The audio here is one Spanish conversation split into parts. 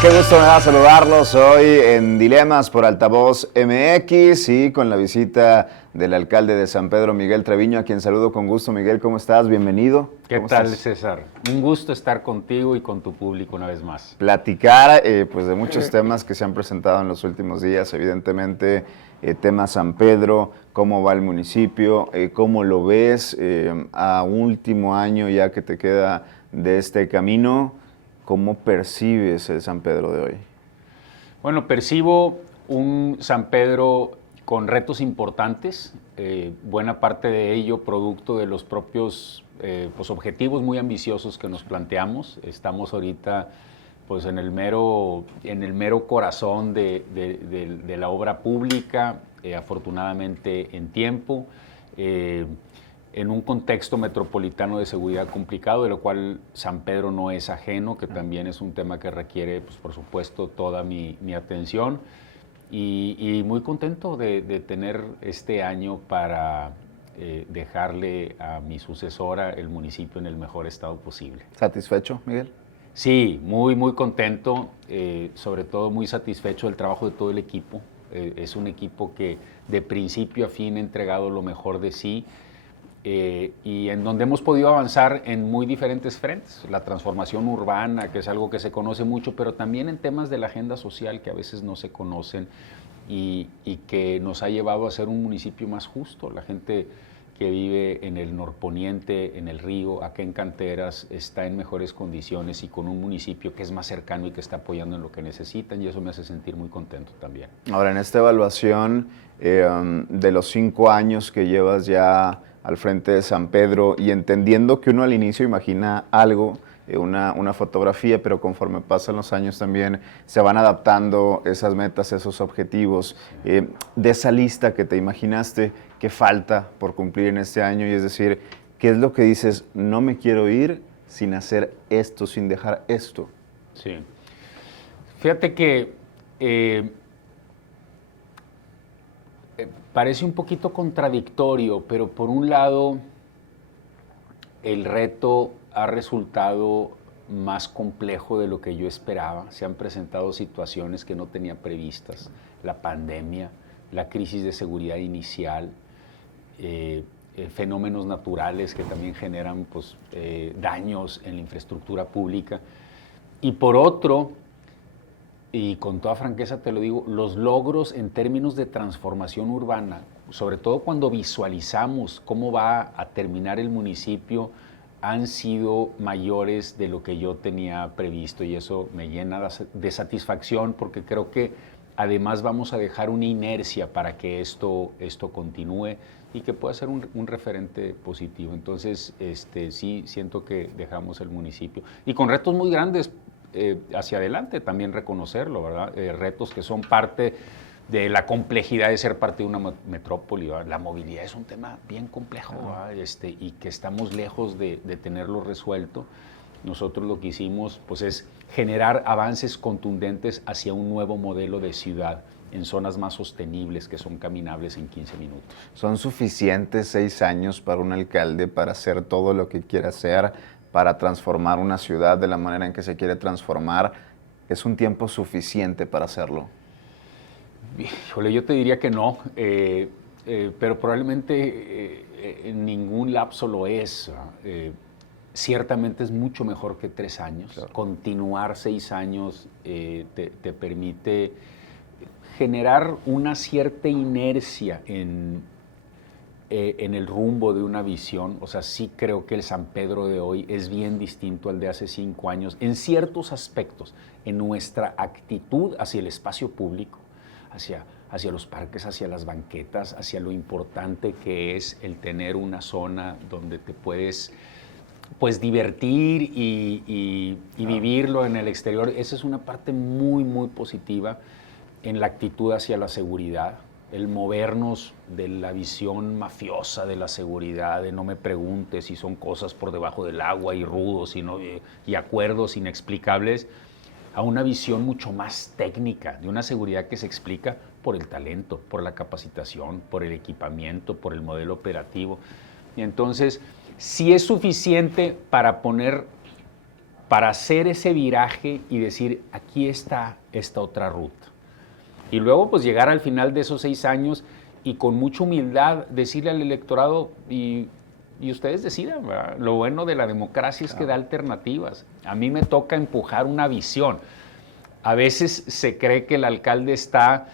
Qué gusto me da saludarlos hoy en Dilemas por Altavoz MX y con la visita del alcalde de San Pedro, Miguel Treviño, a quien saludo con gusto. Miguel, ¿cómo estás? Bienvenido. ¿Qué tal, César? Un gusto estar contigo y con tu público una vez más. Platicar pues de muchos temas que se han presentado en los últimos días, evidentemente tema San Pedro, cómo va el municipio, cómo lo ves a último año ya que te queda de este camino. ¿Cómo percibes el San Pedro de hoy? Bueno, percibo un San Pedro con retos importantes, buena parte de ello producto de los propios objetivos muy ambiciosos que nos planteamos. Estamos ahorita pues, en el mero corazón de la obra pública, afortunadamente en tiempo. En un contexto metropolitano de seguridad complicado, de lo cual San Pedro no es ajeno, que también es un tema que requiere, pues, por supuesto, toda mi atención. Y muy contento de tener este año para dejarle a mi sucesora el municipio en el mejor estado posible. ¿Satisfecho, Miguel? Sí, muy contento, sobre todo muy satisfecho del trabajo de todo el equipo. Es un equipo que de principio a fin ha entregado lo mejor de sí. Y en donde hemos podido avanzar en muy diferentes frentes, la transformación urbana, que es algo que se conoce mucho, pero también en temas de la agenda social que a veces no se conocen y que nos ha llevado a ser un municipio más justo. La gente que vive en el norponiente, en el río, acá en Canteras, está en mejores condiciones y con un municipio que es más cercano y que está apoyando en lo que necesitan, y eso me hace sentir muy contento también. Ahora, en esta evaluación de los 5 años que llevas ya al frente de San Pedro y entendiendo que uno al inicio imagina algo, una fotografía, pero conforme pasan los años también se van adaptando esas metas, esos objetivos, de esa lista que te imaginaste, ¿qué falta por cumplir en este año? Y es decir, ¿qué es lo que dices? No me quiero ir sin hacer esto, sin dejar esto. Sí. Fíjate que parece un poquito contradictorio, pero por un lado el reto ha resultado más complejo de lo que yo esperaba. Se han presentado situaciones que no tenía previstas, la pandemia, la crisis de seguridad inicial, fenómenos naturales que también generan pues, daños en la infraestructura pública. Y por otro, y con toda franqueza te lo digo, los logros en términos de transformación urbana, sobre todo cuando visualizamos cómo va a terminar el municipio, han sido mayores de lo que yo tenía previsto, y eso me llena de satisfacción porque creo que además vamos a dejar una inercia para que esto continúe y que pueda ser un referente positivo. Entonces, sí siento que dejamos el municipio y con retos muy grandes hacia adelante, también reconocerlo, ¿verdad? Retos que son parte de la complejidad de ser parte de una metrópoli, ¿verdad? La movilidad es un tema bien complejo, ¿verdad? Y que estamos lejos de tenerlo resuelto. Nosotros lo que hicimos pues, es generar avances contundentes hacia un nuevo modelo de ciudad en zonas más sostenibles que son caminables en 15 minutos. ¿Son suficientes 6 años para un alcalde para hacer todo lo que quiere hacer, para transformar una ciudad de la manera en que se quiere transformar? ¿Es un tiempo suficiente para hacerlo? Híjole, yo te diría que no, pero probablemente en ningún lapso lo es. Ciertamente es mucho mejor que 3 años. Claro. Continuar 6 años te permite generar una cierta inercia en el rumbo de una visión. O sea, sí creo que el San Pedro de hoy es bien distinto al de hace 5 años en ciertos aspectos, en nuestra actitud hacia el espacio público, hacia los parques, hacia las banquetas, hacia lo importante que es el tener una zona donde te puedes pues divertir y vivirlo en el exterior. Esa es una parte muy positiva en la actitud hacia la seguridad, el movernos de la visión mafiosa de la seguridad, de no me preguntes si son cosas por debajo del agua y rudos y acuerdos inexplicables, a una visión mucho más técnica, de una seguridad que se explica por el talento, por la capacitación, por el equipamiento, por el modelo operativo. Y entonces, si es suficiente para poner para hacer ese viraje y decir, aquí está esta otra ruta. Y luego pues llegar al final de esos 6 años y con mucha humildad decirle al electorado, y ustedes decidan, ¿verdad? Lo bueno de la democracia es que da alternativas. A mí me toca empujar una visión. A veces se cree que el alcalde está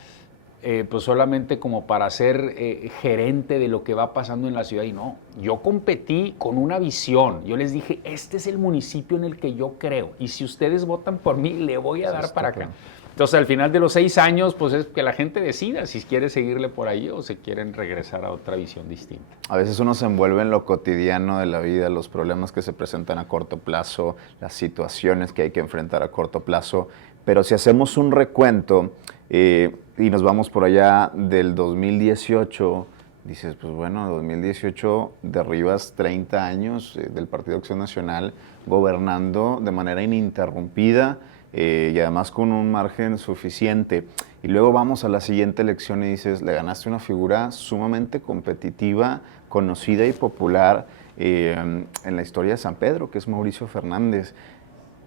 pues solamente como para ser gerente de lo que va pasando en la ciudad, y no. Yo competí con una visión. Yo les dije, este es el municipio en el que yo creo, y si ustedes votan por mí, le voy a dar para acá. Entonces, al final de los 6 años, pues es que la gente decida si quiere seguirle por ahí o si quieren regresar a otra visión distinta. A veces uno se envuelve en lo cotidiano de la vida, los problemas que se presentan a corto plazo, las situaciones que hay que enfrentar a corto plazo, pero si hacemos un recuento y nos vamos por allá del 2018, dices, pues bueno, 2018 derribas 30 años del Partido Acción Nacional gobernando de manera ininterrumpida, y además con un margen suficiente. Y luego vamos a la siguiente elección y dices, le ganaste una figura sumamente competitiva, conocida y popular en la historia de San Pedro, que es Mauricio Fernández.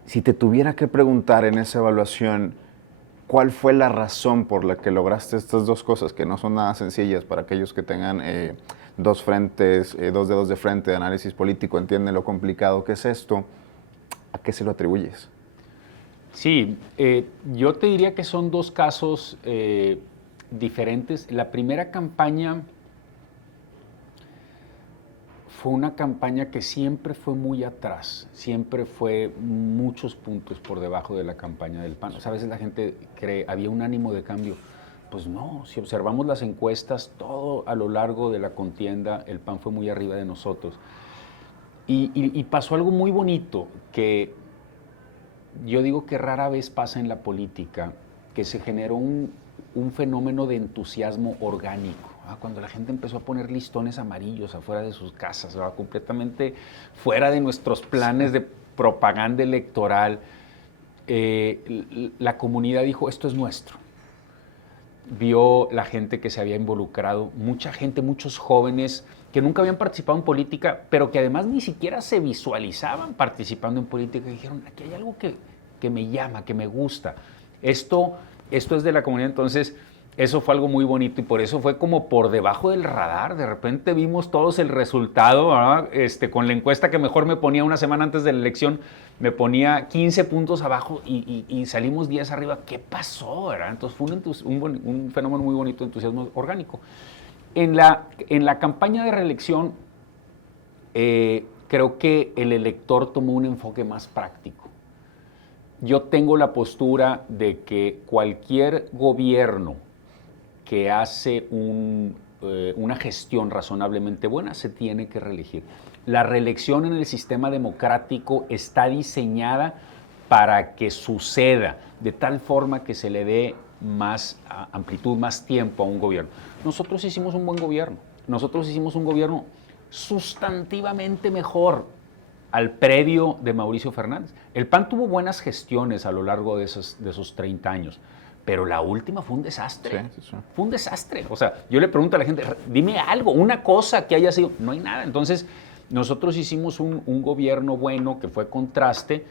Si te tuviera que preguntar en esa evaluación, ¿cuál fue la razón por la que lograste estas dos cosas, que no son nada sencillas para aquellos que tengan dos frentes, dos dedos de frente de análisis político, entienden lo complicado que es esto? ¿A qué se lo atribuyes? Sí, yo te diría que son 2 casos diferentes. La primera campaña fue una campaña que siempre fue muy atrás, siempre fue muchos puntos por debajo de la campaña del PAN. O sea, a veces la gente cree, había un ánimo de cambio. Pues no, si observamos las encuestas, todo a lo largo de la contienda, el PAN fue muy arriba de nosotros. Y pasó algo muy bonito, que yo digo que rara vez pasa en la política, que se generó un fenómeno de entusiasmo orgánico. Cuando la gente empezó a poner listones amarillos afuera de sus casas, ¿verdad? Completamente fuera de nuestros planes de propaganda electoral, la comunidad dijo, esto es nuestro. Vio la gente que se había involucrado, mucha gente, muchos jóvenes que nunca habían participado en política, pero que además ni siquiera se visualizaban participando en política, y dijeron, aquí hay algo que me llama, que me gusta. Esto es de la comunidad. Entonces, eso fue algo muy bonito y por eso fue como por debajo del radar. De repente vimos todos el resultado, con la encuesta que mejor me ponía una semana antes de la elección, me ponía 15 puntos abajo y salimos 10 arriba. ¿Qué pasó? ¿Verdad? Entonces fue un fenómeno muy bonito de entusiasmo orgánico. En la campaña de reelección, creo que el elector tomó un enfoque más práctico. Yo tengo la postura de que cualquier gobierno que hace una gestión razonablemente buena se tiene que reelegir. La reelección en el sistema democrático está diseñada para que suceda de tal forma que se le dé más amplitud, más tiempo a un gobierno. Nosotros hicimos un buen gobierno. Nosotros hicimos un gobierno sustantivamente mejor al previo de Mauricio Fernández. El PAN tuvo buenas gestiones a lo largo de esos 30 años, pero la última fue un desastre. Sí. Fue un desastre. O sea, yo le pregunto a la gente, dime algo, una cosa que haya sido. No hay nada. Entonces, nosotros hicimos un gobierno bueno que fue contraste,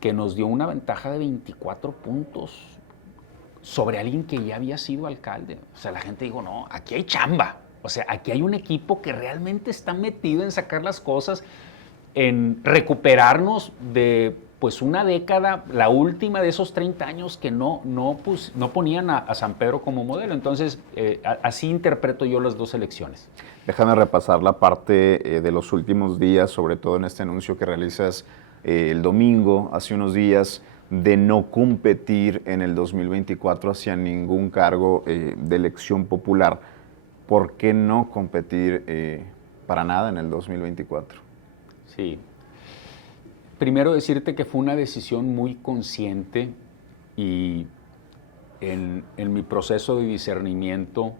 que nos dio una ventaja de 24 puntos sobre alguien que ya había sido alcalde. O sea, la gente dijo, no, aquí hay chamba. O sea, aquí hay un equipo que realmente está metido en sacar las cosas, en recuperarnos de pues una década, la última de esos 30 años que no ponían a San Pedro como modelo. Entonces, así interpreto yo las 2 elecciones. Déjame repasar la parte de los últimos días, sobre todo en este anuncio que realizas el domingo, hace unos días, de no competir en el 2024 hacia ningún cargo de elección popular. ¿Por qué no competir para nada en el 2024? Sí. Primero decirte que fue una decisión muy consciente y en mi proceso de discernimiento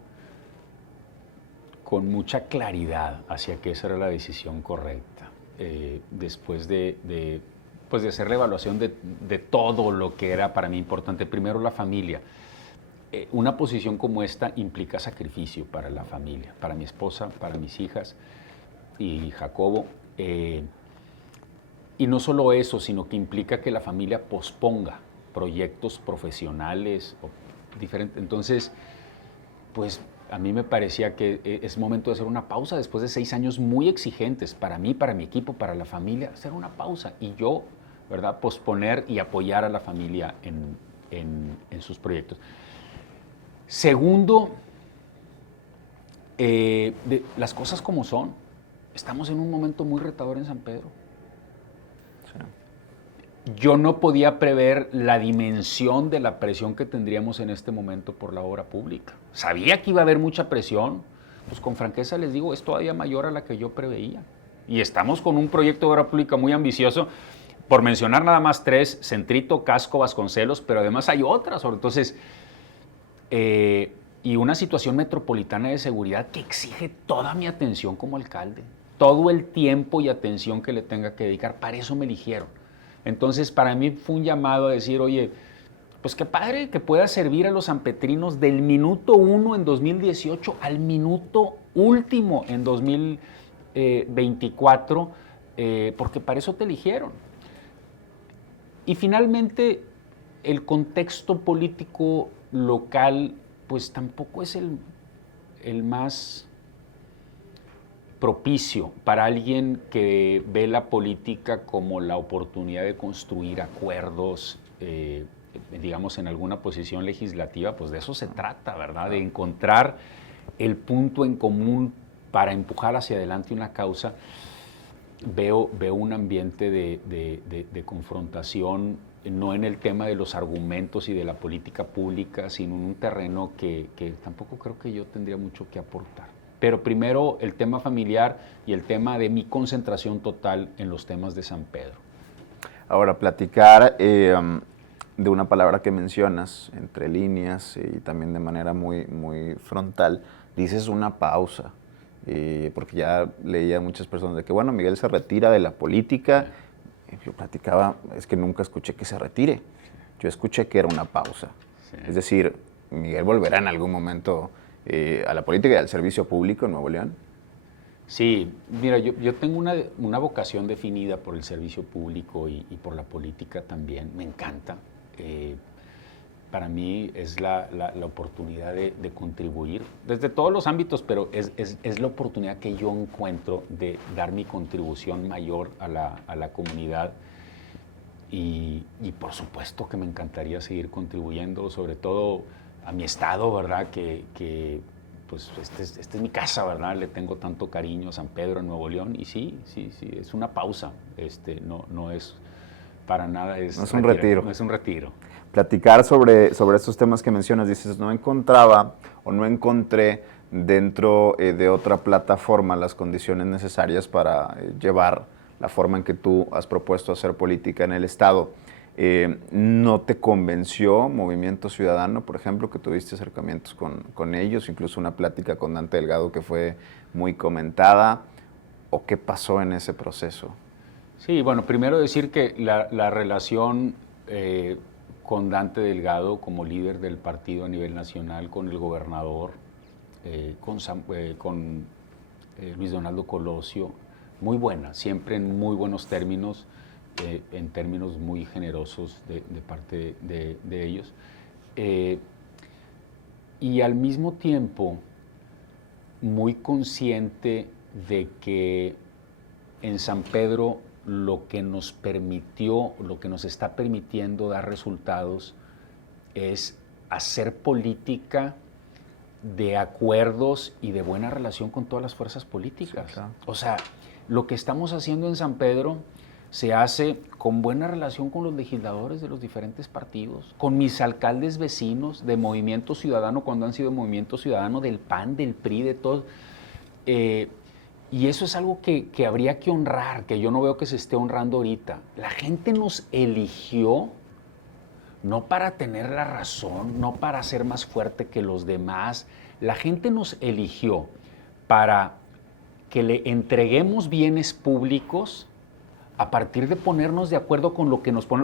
con mucha claridad hacia que esa era la decisión correcta. Después de hacer la evaluación de todo lo que era para mí importante. Primero, la familia. Una posición como esta implica sacrificio para la familia, para mi esposa, para mis hijas y Jacobo. Y no solo eso, sino que implica que la familia posponga proyectos profesionales o diferentes. Entonces, pues a mí me parecía que es momento de hacer una pausa después de 6 años muy exigentes para mí, para mi equipo, para la familia, hacer una pausa y yo, ¿verdad?, posponer y apoyar a la familia en sus proyectos. Segundo, las cosas como son. Estamos en un momento muy retador en San Pedro. Sí. Yo no podía prever la dimensión de la presión que tendríamos en este momento por la obra pública. Sabía que iba a haber mucha presión, pues con franqueza les digo, es todavía mayor a la que yo preveía. Y estamos con un proyecto de obra pública muy ambicioso, por mencionar nada más 3, Centrito, Casco, Vasconcelos, pero además hay otras. Entonces, y una situación metropolitana de seguridad que exige toda mi atención como alcalde, todo el tiempo y atención que le tenga que dedicar. Para eso me eligieron. Entonces, para mí fue un llamado a decir, oye, pues qué padre que pueda servir a los sanpetrinos del minuto 1 en 2018 al minuto último en 2024, porque para eso te eligieron. Y finalmente, el contexto político local, pues tampoco es el más propicio para alguien que ve la política como la oportunidad de construir acuerdos, digamos, en alguna posición legislativa. Pues de eso se trata, ¿verdad? De encontrar el punto en común para empujar hacia adelante una causa. Veo un ambiente de confrontación, no en el tema de los argumentos y de la política pública, sino en un terreno que tampoco creo que yo tendría mucho que aportar. Pero primero el tema familiar y el tema de mi concentración total en los temas de San Pedro. Ahora, platicar de una palabra que mencionas entre líneas y también de manera muy, muy frontal, dices una pausa. Porque ya leía a muchas personas de que, bueno, Miguel se retira de la política. Sí. Yo platicaba, es que nunca escuché que se retire. Yo escuché que era una pausa. Sí. Es decir, Miguel volverá en algún momento a la política y al servicio público en Nuevo León. Sí, mira, yo tengo una vocación definida por el servicio público y por la política también. Me encanta. Para mí es la oportunidad de contribuir desde todos los ámbitos, pero es la oportunidad que yo encuentro de dar mi contribución mayor a la comunidad y por supuesto que me encantaría seguir contribuyendo, sobre todo a mi estado, ¿verdad? Que pues esta es mi casa, ¿verdad? Le tengo tanto cariño a San Pedro, en Nuevo León, y sí, es una pausa, no es para nada, no es un retiro. No es un retiro. Platicar sobre estos temas que mencionas, dices, no encontré dentro de otra plataforma las condiciones necesarias para llevar la forma en que tú has propuesto hacer política en el Estado. ¿No te convenció Movimiento Ciudadano, por ejemplo, que tuviste acercamientos con ellos, incluso una plática con Dante Delgado que fue muy comentada? ¿O qué pasó en ese proceso? Sí, bueno, primero decir que la relación con Dante Delgado como líder del partido a nivel nacional, con el gobernador, con Luis Donaldo Colosio, muy buena, siempre en muy buenos términos, en términos muy generosos de parte de ellos. Y al mismo tiempo, muy consciente de que en San Pedro lo que nos está permitiendo dar resultados es hacer política de acuerdos y de buena relación con todas las fuerzas políticas. Sí, claro. O sea, lo que estamos haciendo en San Pedro se hace con buena relación con los legisladores de los diferentes partidos, con mis alcaldes vecinos de Movimiento Ciudadano, cuando han sido Movimiento Ciudadano, del PAN, del PRI, de todos. Y eso es algo que habría que honrar, que yo no veo que se esté honrando ahorita. La gente nos eligió no para tener la razón, no para ser más fuerte que los demás. La gente nos eligió para que le entreguemos bienes públicos a partir de ponernos de acuerdo con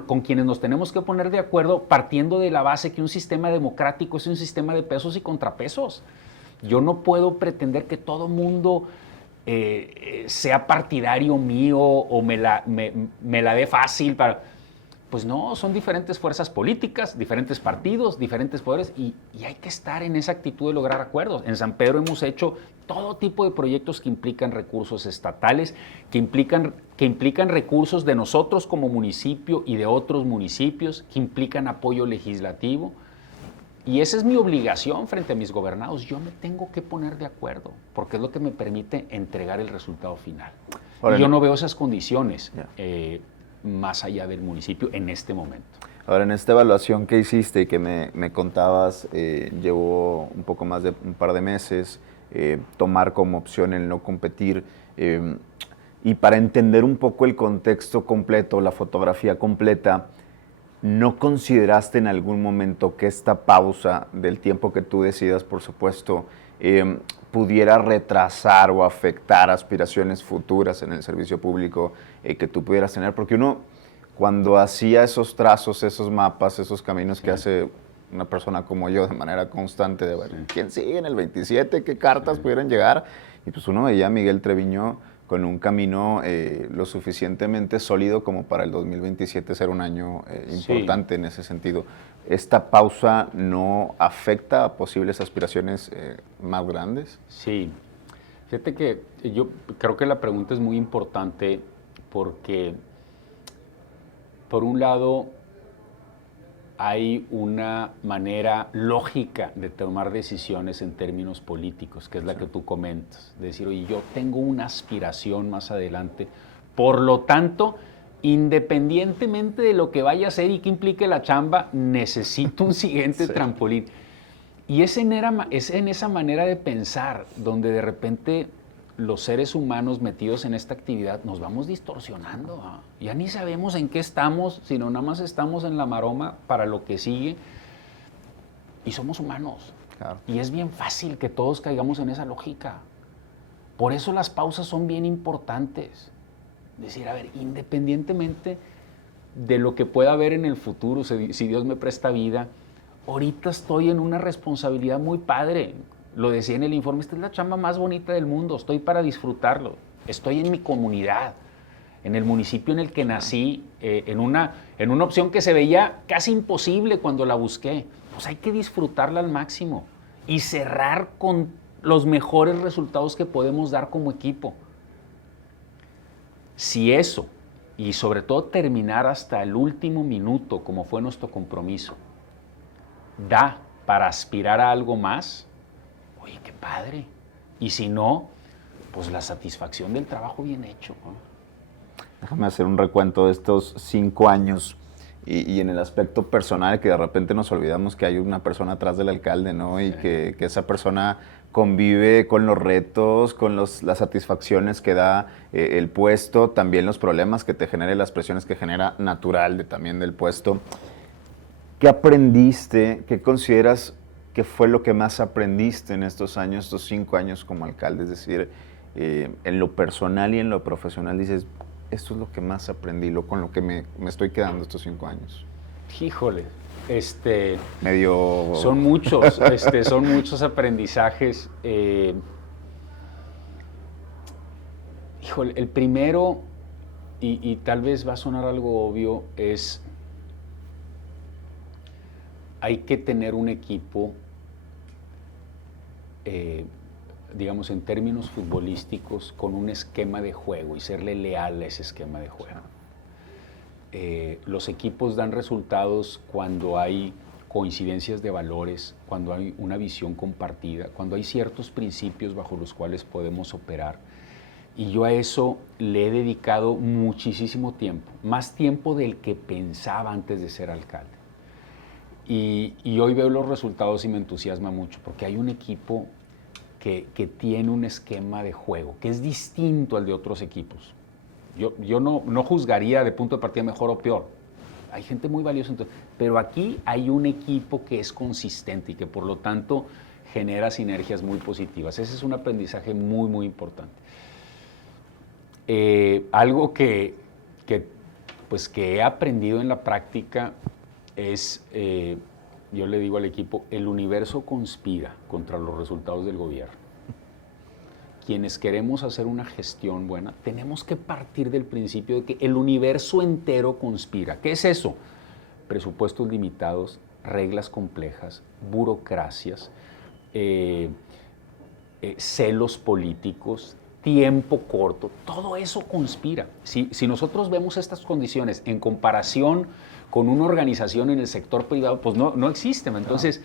con quienes nos tenemos que poner de acuerdo, partiendo de la base que un sistema democrático es un sistema de pesos y contrapesos. Yo no puedo pretender que todo mundo sea partidario mío o me la dé fácil para... Pues no, son diferentes fuerzas políticas, diferentes partidos, diferentes poderes y hay que estar en esa actitud de lograr acuerdos. En San Pedro hemos hecho todo tipo de proyectos que implican recursos estatales, que implican recursos de nosotros como municipio y de otros municipios, que implican apoyo legislativo. Y esa es mi obligación frente a mis gobernados. Yo me tengo que poner de acuerdo, porque es lo que me permite entregar el resultado final. Ahora, y yo no veo esas condiciones más allá del municipio en este momento. Ahora, en esta evaluación que hiciste y que me contabas, llevó un poco más de un par de meses, tomar como opción el no competir. Y para entender un poco el contexto completo, la fotografía completa, ¿no consideraste en algún momento que esta pausa del tiempo que tú decidas, por supuesto, pudiera retrasar o afectar aspiraciones futuras en el servicio público que tú pudieras tener? Porque uno, cuando hacía esos trazos, esos mapas, esos caminos que hace una persona como yo de manera constante, de ver quién sigue en el 27, qué cartas pudieran llegar, y pues uno veía a Miguel Treviño con un camino lo suficientemente sólido como para el 2027 ser un año importante en ese sentido. ¿Esta pausa no afecta a posibles aspiraciones más grandes? Sí. Fíjate que yo creo que la pregunta es muy importante porque, por un lado, hay una manera lógica de tomar decisiones en términos políticos, que es la que tú comentas. De decir, oye, yo tengo una aspiración más adelante, por lo tanto, independientemente de lo que vaya a hacer y que implique la chamba, necesito un siguiente trampolín. Y es en esa manera de pensar donde de repente los seres humanos metidos en esta actividad nos vamos distorsionando. Ya ni sabemos en qué estamos, sino nada más estamos en la maroma para lo que sigue. Y somos humanos. Claro. Y es bien fácil que todos caigamos en esa lógica. Por eso las pausas son bien importantes. Decir, a ver, independientemente de lo que pueda haber en el futuro, si Dios me presta vida, ahorita estoy en una responsabilidad muy padre. Lo decía en el informe, esta es la chamba más bonita del mundo, estoy para disfrutarlo. Estoy en mi comunidad, en el municipio en el que nací, en una opción que se veía casi imposible cuando la busqué. Pues hay que disfrutarla al máximo y cerrar con los mejores resultados que podemos dar como equipo. Si eso, y sobre todo terminar hasta el último minuto, como fue nuestro compromiso, da para aspirar a algo más, oye, qué padre. Y si no, pues la satisfacción del trabajo bien hecho, ¿no? Déjame hacer un recuento de estos 5 años y en el aspecto personal, que de repente nos olvidamos que hay una persona atrás del alcalde, ¿no? Y que esa persona convive con los retos, con las satisfacciones que da el puesto, también los problemas que te genera y las presiones que genera natural también del puesto. ¿Qué aprendiste? ¿Qué consideras que fue lo que más aprendiste en estos años, estos 5 años como alcalde? Es decir, en lo personal y en lo profesional dices, esto es lo que más aprendí, con lo que me estoy quedando estos 5 años. Híjole, medio... Son muchos aprendizajes. Híjole, el primero, y tal vez va a sonar algo obvio, es hay que tener un equipo, digamos en términos futbolísticos, con un esquema de juego y serle leal a ese esquema de juego. Los equipos dan resultados cuando hay coincidencias de valores, cuando hay una visión compartida, cuando hay ciertos principios bajo los cuales podemos operar. Y yo a eso le he dedicado muchísimo tiempo, más tiempo del que pensaba antes de ser alcalde. Y hoy veo los resultados y me entusiasma mucho, porque hay un equipo que tiene un esquema de juego que es distinto al de otros equipos. Yo no juzgaría de punto de partida mejor o peor. Hay gente muy valiosa, pero aquí hay un equipo que es consistente y que por lo tanto genera sinergias muy positivas. Ese es un aprendizaje muy, muy importante. Algo que he aprendido en la práctica es, yo le digo al equipo, el universo conspira contra los resultados del gobierno. quienes queremos hacer una gestión buena, tenemos que partir del principio de que el universo entero conspira. ¿Qué es eso? Presupuestos limitados, reglas complejas, burocracias, celos políticos, tiempo corto, todo eso conspira. Si nosotros vemos estas condiciones en comparación con una organización en el sector privado, pues no existen. Entonces,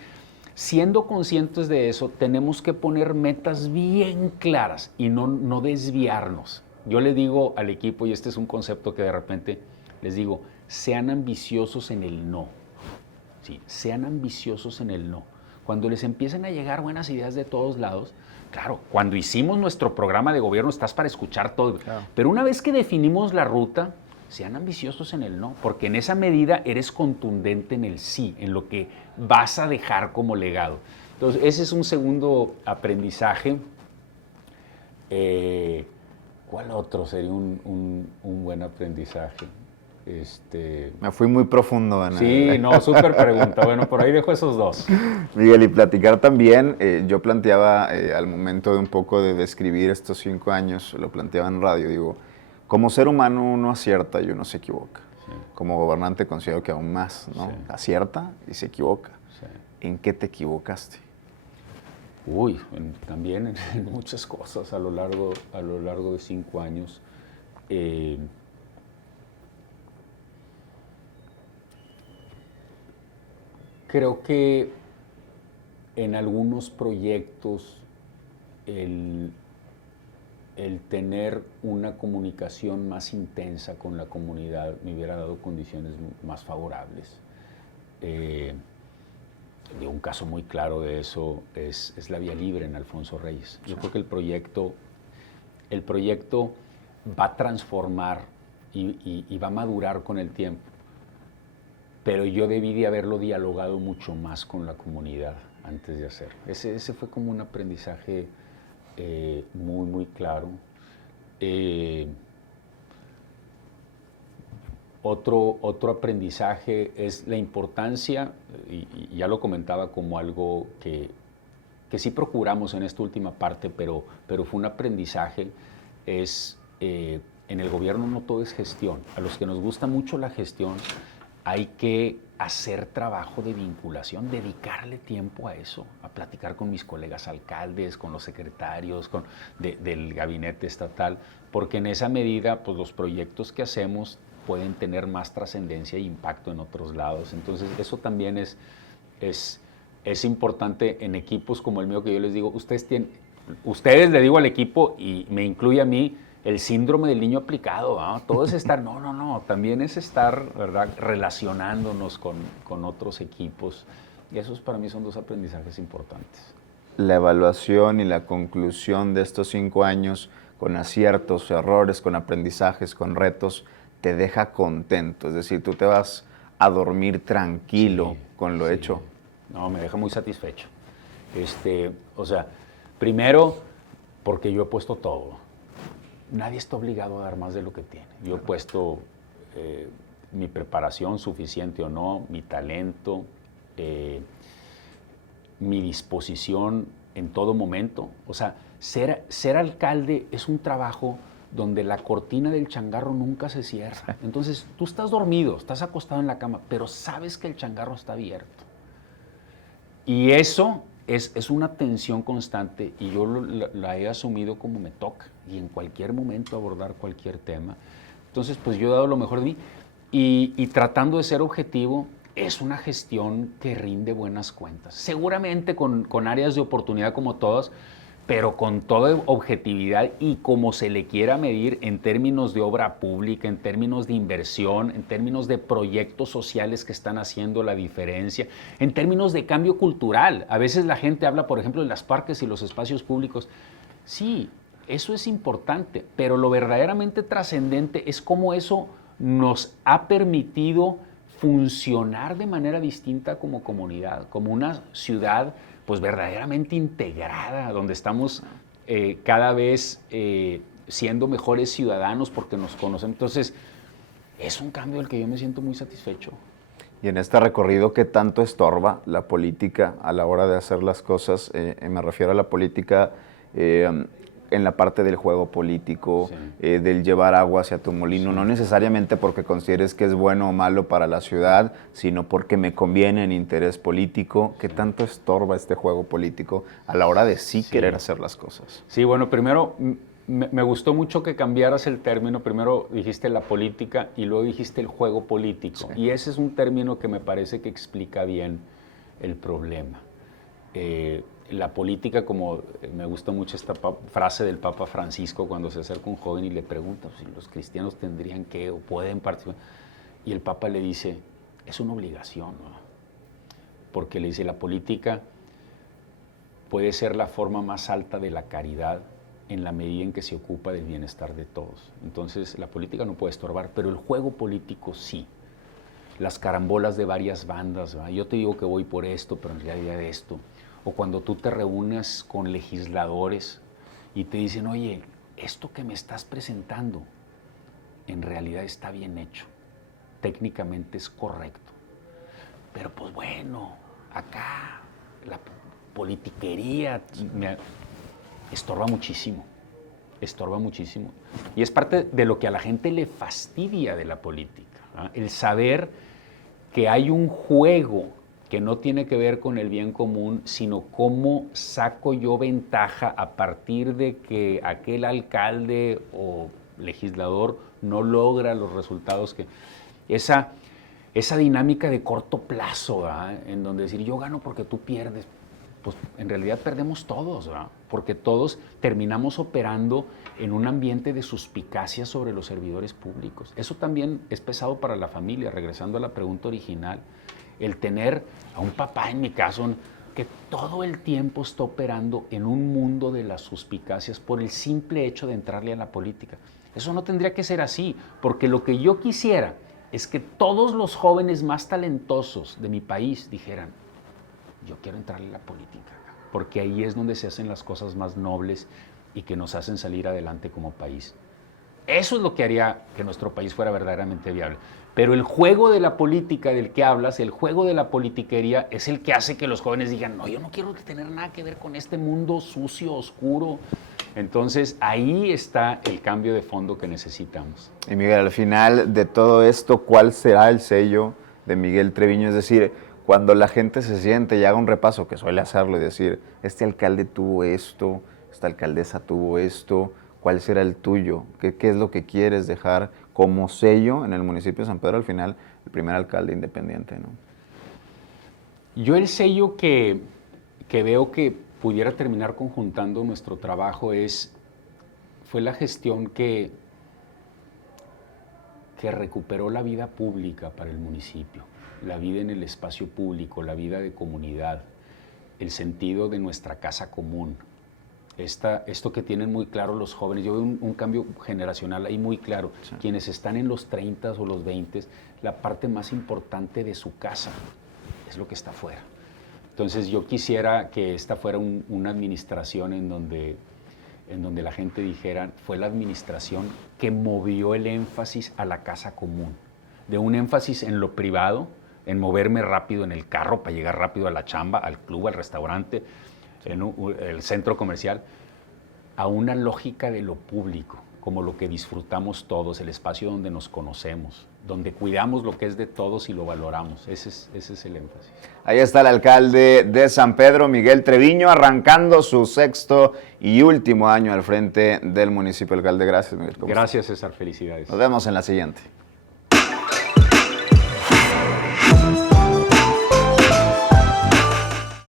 siendo conscientes de eso, tenemos que poner metas bien claras y no desviarnos. Yo le digo al equipo, y este es un concepto que de repente les digo, sean ambiciosos en el no. Sí, sean ambiciosos en el no. Cuando les empiecen a llegar buenas ideas de todos lados, claro, cuando hicimos nuestro programa de gobierno estás para escuchar todo, claro. Pero una vez que definimos la ruta, sean ambiciosos en el no, porque en esa medida eres contundente en el sí, en lo que vas a dejar como legado. Entonces, ese es un segundo aprendizaje. ¿Cuál otro sería un buen aprendizaje? Me fui muy profundo, Ana. Sí, no, súper pregunta. Bueno, por ahí dejo esos dos. Miguel, y platicar también, yo planteaba al momento de un poco de describir estos 5 años, lo planteaba en radio, digo, como ser humano uno acierta y uno se equivoca. Sí. Como gobernante considero que aún más, ¿no? Sí. Acierta y se equivoca. Sí. ¿En qué te equivocaste? Uy, también en muchas cosas a lo largo de 5 años. Creo que en algunos proyectos el tener una comunicación más intensa con la comunidad me hubiera dado condiciones más favorables. Un caso muy claro de eso es la Vía Libre en Alfonso Reyes. Yo creo que el proyecto va a transformar y va a madurar con el tiempo. Pero yo debí de haberlo dialogado mucho más con la comunidad antes de hacerlo. Ese fue como un aprendizaje muy, muy claro. Otro aprendizaje es la importancia, y ya lo comentaba como algo que sí procuramos en esta última parte, pero fue un aprendizaje, en el gobierno no todo es gestión. A los que nos gusta mucho la gestión, hay que hacer trabajo de vinculación, dedicarle tiempo a eso, a platicar con mis colegas alcaldes, con los secretarios del gabinete estatal, porque en esa medida pues, los proyectos que hacemos pueden tener más trascendencia e impacto en otros lados. Entonces eso también es importante en equipos como el mío, que yo les digo, ustedes le digo al equipo, y me incluye a mí, el síndrome del niño aplicado, ¿no? Todo es estar, no, también es estar, ¿verdad?, relacionándonos con otros equipos. Y esos para mí son 2 aprendizajes importantes. La evaluación y la conclusión de estos 5 años, con aciertos, errores, con aprendizajes, con retos, te deja contento. Es decir, tú te vas a dormir tranquilo con lo hecho. No, me deja muy satisfecho. O sea, primero, porque yo he puesto todo. Nadie está obligado a dar más de lo que tiene. Yo he puesto mi preparación, suficiente o no, mi talento, mi disposición en todo momento. O sea, ser alcalde es un trabajo donde la cortina del changarro nunca se cierra. Entonces, tú estás dormido, estás acostado en la cama, pero sabes que el changarro está abierto. Y eso es una tensión constante, y yo la he asumido como me toca, y en cualquier momento abordar cualquier tema. Entonces, pues yo he dado lo mejor de mí, y tratando de ser objetivo, es una gestión que rinde buenas cuentas. Seguramente con áreas de oportunidad como todas, pero con toda objetividad y como se le quiera medir en términos de obra pública, en términos de inversión, en términos de proyectos sociales que están haciendo la diferencia, en términos de cambio cultural. A veces la gente habla, por ejemplo, de los parques y los espacios públicos. Sí, eso es importante, pero lo verdaderamente trascendente es cómo eso nos ha permitido funcionar de manera distinta como comunidad, como una ciudad pues verdaderamente integrada, donde estamos cada vez siendo mejores ciudadanos porque nos conocemos. Entonces, es un cambio del que yo me siento muy satisfecho. Y en este recorrido, ¿qué tanto estorba la política a la hora de hacer las cosas? Me refiero a la política en la parte del juego político, Sí. del llevar agua hacia tu molino, no necesariamente porque consideres que es bueno o malo para la ciudad, sino porque me conviene en interés político. ¿Qué tanto estorba este juego político a la hora de sí querer hacer las cosas? Sí, bueno, primero me gustó mucho que cambiaras el término. Primero dijiste la política y luego dijiste el juego político. Sí. Y ese es un término que me parece que explica bien el problema. La política, como me gusta mucho esta frase del Papa Francisco cuando se acerca un joven y le pregunta si los cristianos tendrían que o pueden participar. Y el Papa le dice, es una obligación, ¿no? Porque le dice, la política puede ser la forma más alta de la caridad en la medida en que se ocupa del bienestar de todos. Entonces, la política no puede estorbar, pero el juego político sí. Las carambolas de varias bandas, ¿verdad? Yo te digo que voy por esto, pero en realidad esto. O cuando tú te reúnes con legisladores y te dicen, oye, esto que me estás presentando en realidad está bien hecho, técnicamente es correcto. Pero pues bueno, acá la politiquería me estorba muchísimo. Estorba muchísimo. Y es parte de lo que a la gente le fastidia de la política, ¿ah? El saber que hay un juego que no tiene que ver con el bien común, sino cómo saco yo ventaja a partir de que aquel alcalde o legislador no logra los resultados que... Esa dinámica de corto plazo, ¿verdad? En donde decir yo gano porque tú pierdes, pues en realidad perdemos todos, ¿verdad? Porque todos terminamos operando en un ambiente de suspicacia sobre los servidores públicos. Eso también es pesado para la familia, regresando a la pregunta original. El tener a un papá, en mi caso, que todo el tiempo está operando en un mundo de las suspicacias por el simple hecho de entrarle a la política. Eso no tendría que ser así, porque lo que yo quisiera es que todos los jóvenes más talentosos de mi país dijeran, yo quiero entrarle a la política, porque ahí es donde se hacen las cosas más nobles y que nos hacen salir adelante como país. Eso es lo que haría que nuestro país fuera verdaderamente viable. Pero el juego de la política del que hablas, el juego de la politiquería, es el que hace que los jóvenes digan, no, yo no quiero tener nada que ver con este mundo sucio, oscuro. Entonces, ahí está el cambio de fondo que necesitamos. Y Miguel, al final de todo esto, ¿cuál será el sello de Miguel Treviño? Es decir, cuando la gente se siente y haga un repaso, que suele hacerlo, y decir, este alcalde tuvo esto, esta alcaldesa tuvo esto, ¿cuál será el tuyo? ¿Qué es lo que quieres dejar como sello en el municipio de San Pedro, al final, el primer alcalde independiente, ¿no? Yo el sello que veo que pudiera terminar conjuntando nuestro trabajo fue la gestión que recuperó la vida pública para el municipio, la vida en el espacio público, la vida de comunidad, el sentido de nuestra casa común. Esto que tienen muy claro los jóvenes, yo veo un cambio generacional ahí muy claro. Sí. Quienes están en los 30 o los 20, la parte más importante de su casa es lo que está afuera. Entonces yo quisiera que esta fuera una administración en donde la gente dijera, fue la administración que movió el énfasis a la casa común, de un énfasis en lo privado, en moverme rápido en el carro para llegar rápido a la chamba, al club, al restaurante, en el centro comercial, a una lógica de lo público, como lo que disfrutamos todos, el espacio donde nos conocemos, donde cuidamos lo que es de todos y lo valoramos. Ese es el énfasis. Ahí está el alcalde de San Pedro, Miguel Treviño, arrancando su 6º y último año al frente del municipio. Alcalde, gracias, Miguel. Gracias, César. Felicidades. Nos vemos en la siguiente.